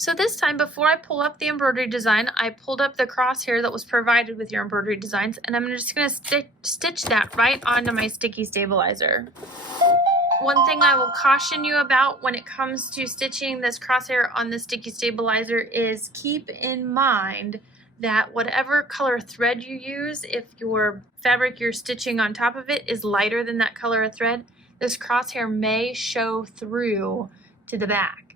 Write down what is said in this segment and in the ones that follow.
So this time, before I pull up the embroidery design, I pulled up the crosshair that was provided with your embroidery designs, and I'm just going to stitch that right onto my sticky stabilizer. One thing I will caution you about when it comes to stitching this crosshair on the sticky stabilizer is keep in mind that whatever color thread you use, if your fabric you're stitching on top of it is lighter than that color of thread, this crosshair may show through to the back.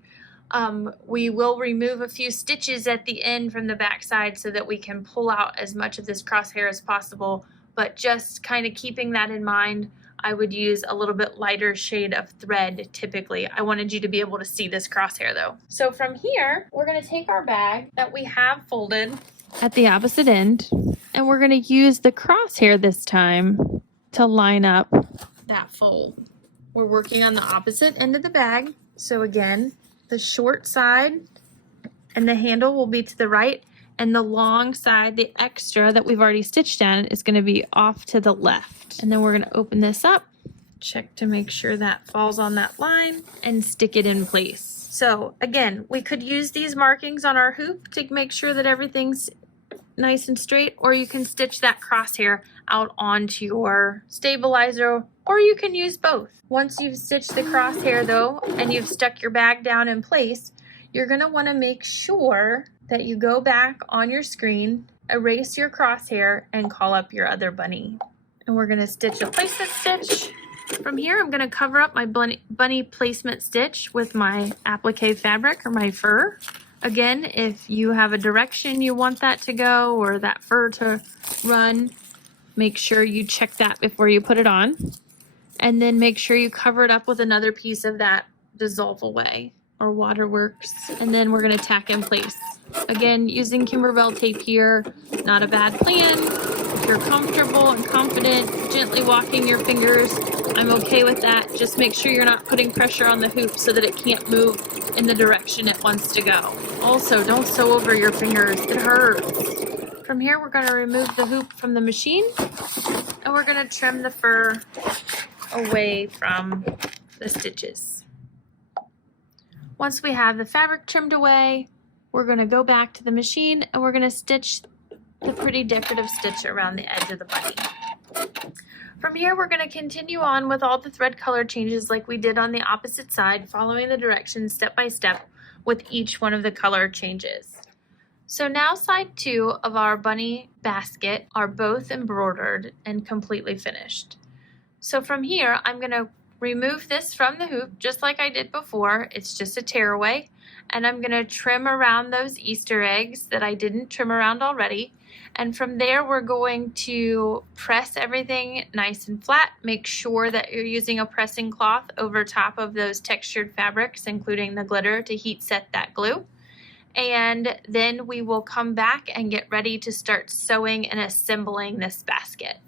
We will remove a few stitches at the end from the back side so that we can pull out as much of this crosshair as possible, but just kind of keeping that in mind, I would use a little bit lighter shade of thread typically. I wanted you to be able to see this crosshair though. So from here, we're going to take our bag that we have folded at the opposite end, and we're going to use the crosshair this time to line up that fold. We're working on the opposite end of the bag. So again, the short side and the handle will be to the right, and the long side, the extra that we've already stitched on, is going to be off to the left. And then we're going to open this up, check to make sure that falls on that line, and stick it in place. So again, we could use these markings on our hoop to make sure that everything's nice and straight, or you can stitch that crosshair out onto your stabilizer, or you can use both. Once you've stitched the crosshair though, and you've stuck your bag down in place, you're going to want to make sure that you go back on your screen, erase your crosshair, and call up your other bunny. And we're going to stitch a placement stitch. From here, I'm going to cover up my bunny placement stitch with my applique fabric or my fur. Again, if you have a direction you want that to go or that fur to run, make sure you check that before you put it on. And then make sure you cover it up with another piece of that Dissolve Away or Waterworks. And then we're going to tack in place. Again, using Kimberbell tape here, not a bad plan. If you're comfortable and confident, gently walking your fingers, I'm okay with that. Just make sure you're not putting pressure on the hoop so that it can't move in the direction it wants to go. Also, don't sew over your fingers, it hurts. From here, we're going to remove the hoop from the machine, and we're going to trim the fur away from the stitches. Once we have the fabric trimmed away, we're going to go back to the machine, and we're going to stitch the pretty decorative stitch around the edge of the bunny. From here, we're going to continue on with all the thread color changes like we did on the opposite side, following the directions step by step with each one of the color changes. So now side 2 of our bunny basket are both embroidered and completely finished. So from here, I'm going to remove this from the hoop just like I did before. It's just a tearaway, and I'm going to trim around those Easter eggs that I didn't trim around already. And from there, we're going to press everything nice and flat. Make sure that you're using a pressing cloth over top of those textured fabrics, including the glitter, to heat set that glue. And then we will come back and get ready to start sewing and assembling this basket.